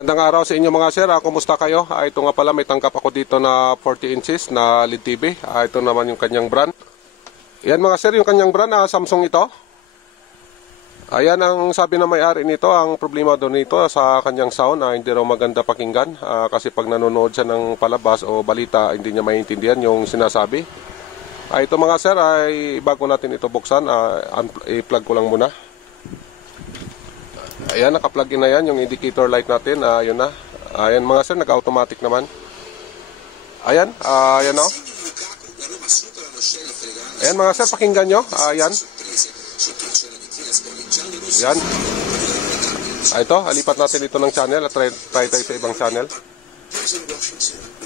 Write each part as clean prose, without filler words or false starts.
Magandang araw sa inyo mga sir, kumusta kayo? Ito nga pala, may tangkap ako dito na 40 inches na LED TV. Ito naman yung kanyang brand. Yan mga sir, yung kanyang brand, Samsung ito. Ayan ang sabi na may-ari nito, ang problema doon nito sa kanyang sound, hindi raw maganda pakinggan. Kasi pag nanonood siya ng palabas o balita, hindi niya maintindihan yung sinasabi. Ito mga sir, ay bago natin ito buksan, i-plug ko lang muna. Ayan, naka-plug in na yan, yung indicator light natin, yun na. Ayan mga sir, naka-automatic naman. Ayan, ayan o. Ayan mga sir, pakinggan nyo. Ayan. Ayan. Ito, alipat natin ito ng channel at try tayo sa ibang channel.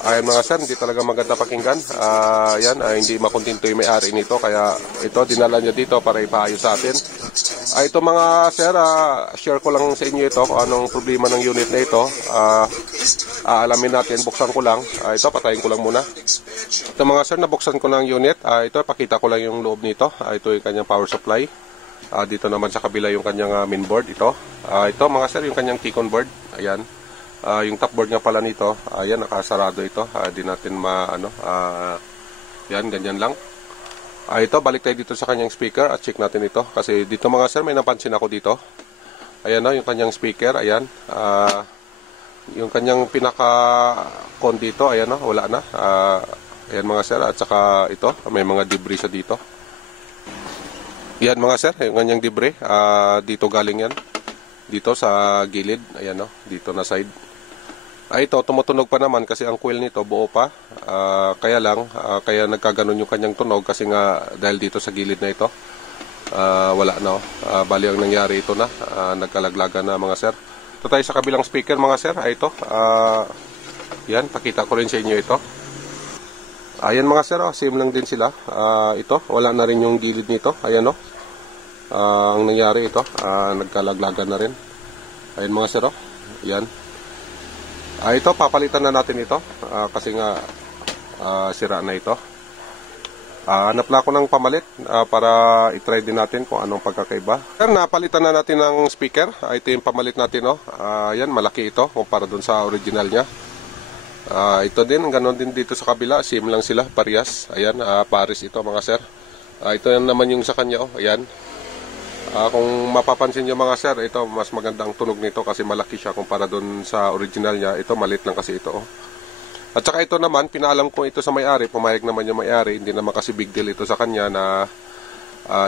Ayan mga sir, hindi talaga maganda pakinggan. Ayan, hindi makontento yung may-ari nito. Kaya ito, dinala niya dito para ipaayos sa atin. Ito mga sir, share ko lang sa inyo ito kung anong problema ng unit na ito. Alamin natin, buksan ko lang. Ito, patayin ko lang muna. Ito mga sir, nabuksan ko ng unit. Ito, pakita ko lang yung loob nito. Ito yung kanyang power supply. Dito naman sa kabila yung kanyang mainboard. Ito mga sir, yung kanyang T-con board. Ayan. Yung top board nga pala nito, ayan, nakasarado ito. Di natin yan, ganyan lang. Ito, balik tayo dito sa kanyang speaker at check natin ito. Kasi dito mga sir, may napansin ako dito. Ayan o, yung kanyang speaker, ayan. Yung kanyang pinaka-con dito, ayan o, wala na. Ayan mga sir, at saka ito, may mga debris sa dito. Yan mga sir, yung kanyang debris, dito galing yan. Dito sa gilid, ayan o, dito na side. Ito, tumutunog pa naman kasi ang coil nito buo pa. Kaya nagkaganon yung kanyang tunog kasi nga dahil dito sa gilid na ito. Wala na. Bali ang nangyari ito na. Nagkalaglagan na mga sir. Ito tayo sa kabilang speaker mga sir. Ito. Yan, pakita ko rin sa inyo ito. Ayan mga sir, same lang din sila. Ito, wala na rin yung gilid nito. Ayan o. Ang nangyari ito, nagkalaglagan na rin. Ayan mga sir, yan. Ito, papalitan na natin ito kasi nga sira na ito. Hanap na ako ng pamalit para i-try din natin kung anong pagkakaiba. Napalitan na natin ng speaker. Ito yung pamalit natin. Ayan, malaki ito kumpara dun sa original niya. Ito din, ganoon din dito sa kabila. Same lang sila, parehas. Ayan, pares ito mga sir. Ito naman yung sa kanya. Ayan. Kung mapapansin nyo mga sir, ito mas magandang tunog nito kasi malaki siya kumpara doon sa original niya. Ito malit lang kasi ito. At saka ito naman, pinaalam ko ito sa may-ari, pumayag naman yung may-ari, hindi naman kasi big deal ito sa kanya na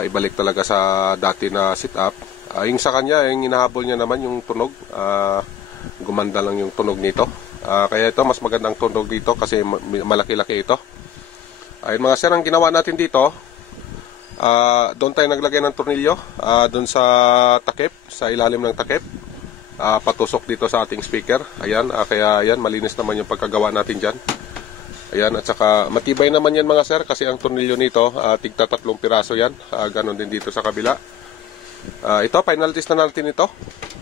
ibalik talaga sa dati na setup. Yung sa kanya, yung hinahabol niya naman yung tunog, gumanda lang yung tunog nito. Kaya ito mas magandang tunog dito kasi malaki-laki ito. Ayun mga sir, ang ginawa natin dito, doon tayo naglagay ng tornilyo doon sa takip, sa ilalim ng takip, patusok dito sa ating speaker. Ayan, kaya ayan, malinis naman yung pagkagawa natin dyan. Ayan, at saka matibay naman yan mga sir kasi ang tornilyo nito tigta 3 piraso yan. Ganon din dito sa kabila. Ito, final test na natin ito.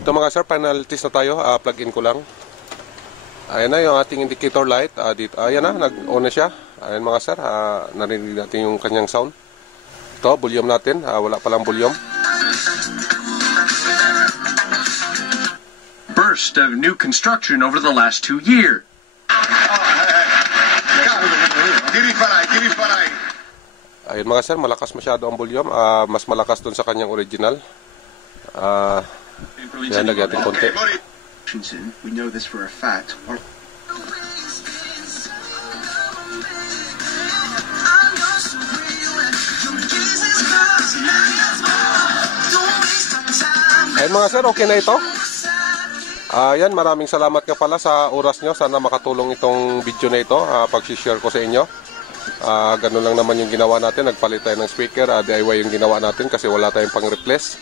Ito mga sir, final test na tayo. Plug in ko lang. Ayan na yung ating indicator light dito. Ayan na, nag-on na siya. Ayan mga sir, narinig natin yung kanyang sound. Ito, volume natin. Wala palang volume. Burst of new construction over the last 2 years. Ayun mga sir, malakas masyado ang volume. Mas malakas dun sa kanyang original. Yan, lagyan natin konti. We know this for a fact. Ayun mga sir, okay na ito. Ayan, maraming salamat nga pala sa oras nyo. Sana makatulong itong video na ito, pag-share ko sa inyo. Ganun lang naman yung ginawa natin. Nagpalit tayo ng speaker, DIY yung ginawa natin kasi wala tayong pang-replace.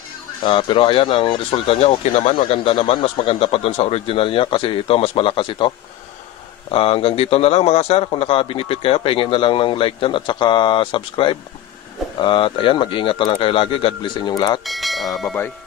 Pero ayan, ang resulta niya okay naman, maganda naman. Mas maganda pa doon sa original niya kasi ito, mas malakas ito. Hanggang dito na lang mga sir. Kung nakabinipit kayo, pahingin na lang ng like dyan at saka subscribe. At ayan, mag-iingat na lang kayo lagi. God bless inyong lahat. Bye-bye.